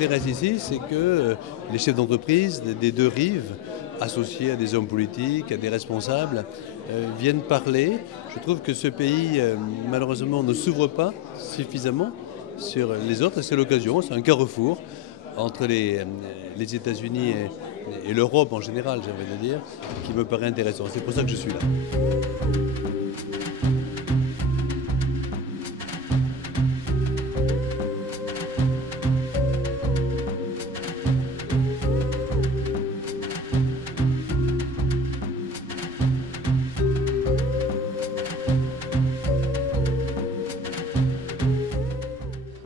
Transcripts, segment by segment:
m'intéresse ici, c'est que les chefs d'entreprise des deux rives, associés à des hommes politiques, à des responsables, viennent parler. Je trouve que ce pays, malheureusement, ne s'ouvre pas suffisamment sur les autres. C'est l'occasion, c'est un carrefour entre les États-Unis et l'Europe en général, j'ai envie de dire, qui me paraît intéressant. C'est pour ça que je suis là.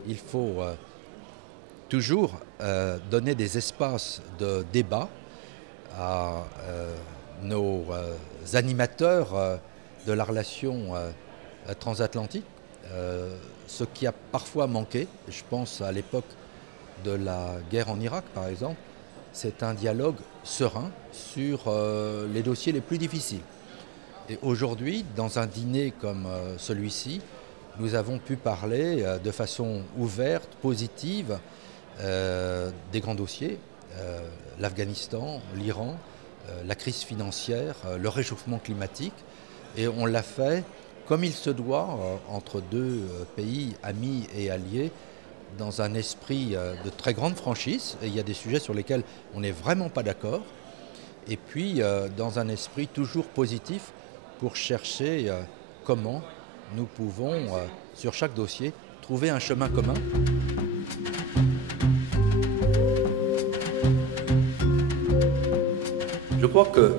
Il faut toujours donner des espaces de débat à nos animateurs de la relation transatlantique, ce qui a parfois manqué, je pense à l'époque de la guerre en Irak par exemple, c'est un dialogue serein sur les dossiers les plus difficiles. Et aujourd'hui, dans un dîner comme celui-ci, nous avons pu parler de façon ouverte, positive, des grands dossiers, l'Afghanistan, l'Iran, la crise financière, le réchauffement climatique. Et on l'a fait comme il se doit, entre deux pays amis et alliés, dans un esprit de très grande franchise. Et il y a des sujets sur lesquels on n'est vraiment pas d'accord. Et puis dans un esprit toujours positif pour chercher comment nous pouvons, sur chaque dossier, trouver un chemin commun. Je crois que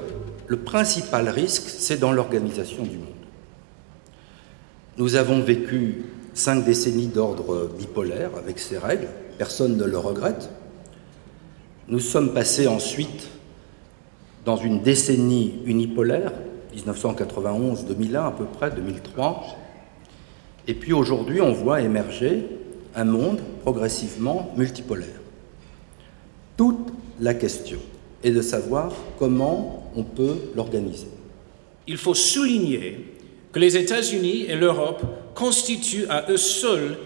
le principal risque, c'est dans l'organisation du monde. Nous avons vécu 5 décennies d'ordre bipolaire avec ses règles, personne ne le regrette. Nous sommes passés ensuite dans une décennie unipolaire, 1991-2001 à peu près, 2003. Et puis aujourd'hui, on voit émerger un monde progressivement multipolaire. Toute la question est de savoir comment on peut l'organiser. Il faut souligner que les États-Unis et l'Europe constituent à eux seuls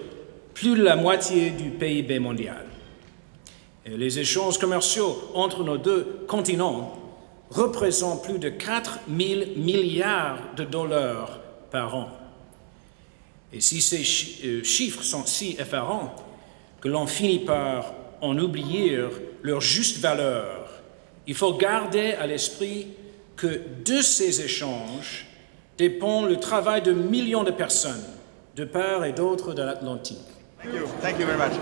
plus de la moitié du PIB mondial. Et les échanges commerciaux entre nos deux continents représentent plus de 4 000 milliards de dollars par an. Et si ces chiffres sont si effarants que l'on finit par en oublier leur juste valeur, il faut garder à l'esprit que de ces échanges dépend le travail de millions de personnes, de part et d'autre de l'Atlantique. Thank you very much.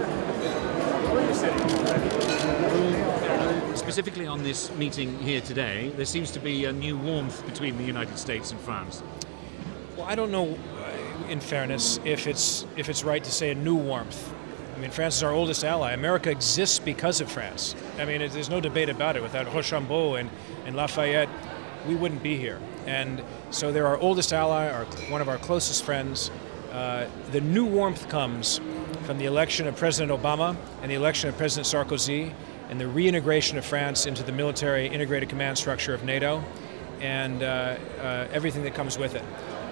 Specifically on this meeting here today, there seems to be a new warmth between the United States and France. Well, I don't know, in fairness, if it's right to say a new warmth. I mean, France is our oldest ally. America exists because of France. I mean, there's no debate about it. Without Rochambeau and Lafayette, we wouldn't be here. And so they're our oldest ally, one of our closest friends. The new warmth comes from the election of President Obama and the election of President Sarkozy and the reintegration of France into the military integrated command structure of NATO and everything that comes with it.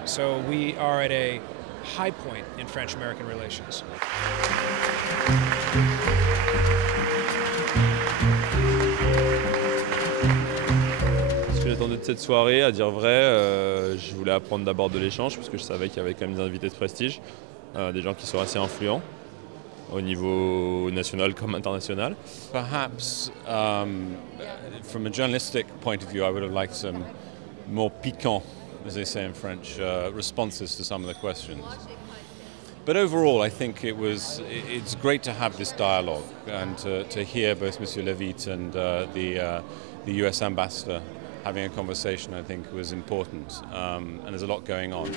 So we are at a high point in French-American relations. Ce que j'attendais de cette soirée, à dire vrai, je voulais apprendre d'abord de l'échange, parce que je savais qu'il y avait quand même des invités de prestige, des gens qui sont assez influents au niveau national comme international. Perhaps, from a journalistic point of view, I would have liked some more piquant, as they say in French, responses to some of the questions. But overall, I think it's great to have this dialogue and to hear both Monsieur Levitt and the US ambassador having a conversation. I think was important, and there's a lot going on.